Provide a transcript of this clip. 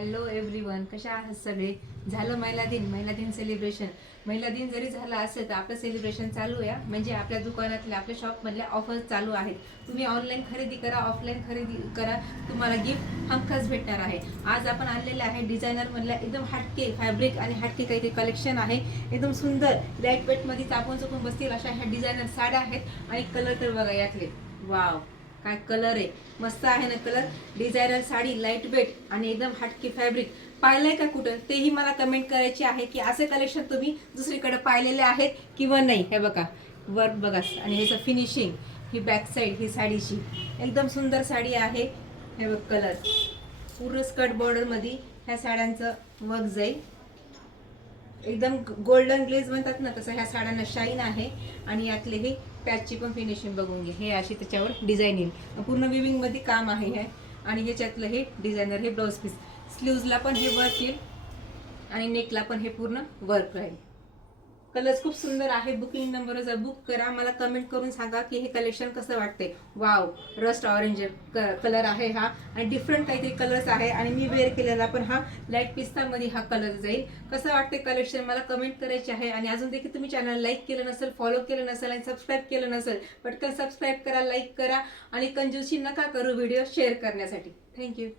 Hello everyone, कशा आहात सगळे? झालं महिला दिन सेलिब्रेशन. महिला दिन जरी झाला असेल तर आपलं सेलिब्रेशन चालू आहे. म्हणजे आपल्या दुकानातल्या आपल्या शॉपमधल्या ऑफर्स चालू आहेत. तुम्ही ऑनलाईन खरेदी करा, ऑफलाईन खरेदी करा, तुम्हाला गिफ्ट हमखास भेटणार आहे. आज आपण आणलेले आहे डिझायनर मधल्या एकदम हटके फॅब्रिक आणि हटके काही कलेक्शन आहे. एकदम सुंदर लाईट वेट मध्ये चापून चुकून बसतील अशा ह्या डिझायनर साड्या आहेत. आणि कलर तर बघा यातले, वाव काय कलर आहे, मस्त आहे ना colour. Designer sari light weight आणि एकदम हटके फॅब्रिक पाहिलंय का कुठं, तेही मला कमेंट करायचे आहे की असे कलेक्शन तुम्ही दुसरीकडे पाहिलेले आहेत किंवा नाही. हे बघा वर्क बघा आणि ह्याचं फिनिशिंग, ही बॅक साईड ही साडीची एकदम सुंदर साडी आहे. हे बघ कलर पूर्ण स्कर्ट बॉर्डर मध्ये ह्या साड्यांचं वर्क जाईल. एकदम गोल्डन ग्लेज म्हणतात ना तसं ह्या साड्यांना शाईन आहे. आणि यातले हे पॅचची पण फिनिशिंग बघून घे, हे अशी त्याच्यावर डिझाईन येईल. पूर्ण विविंग मध्ये काम आहे हे. आणि ह्याच्यातलं हे डिझायनर हे ब्लाउज पीस, स्लीव्जला पण हे वर्क येईल आणि नेकला पण हे पूर्ण वर्क राहील. कलर्स खूप सुंदर आहे. बुकिंग नंबर जर बुक करा, मला कमेंट करून सांगा की हे कलेक्शन कसं वाटते. वाव, रस्ट ऑरेंज कलर आहे हा आणि डिफरंट काहीतरी कलर्स आहे. आणि मी वेअर केलेला पण हा लाईट पिस्ता मध्ये हा कलर जाईल. कसं वाटते कलेक्शन मला कमेंट करायचे आहे. आणि अजून देखील तुम्ही चॅनल लाईक केलं नसेल, फॉलो केलं नसेल आणि सबस्क्राईब केलं नसेल, पटकन सबस्क्राईब करा, लाईक करा आणि कंजूसी नका करू व्हिडिओ शेअर करण्यासाठी. थँक्यू.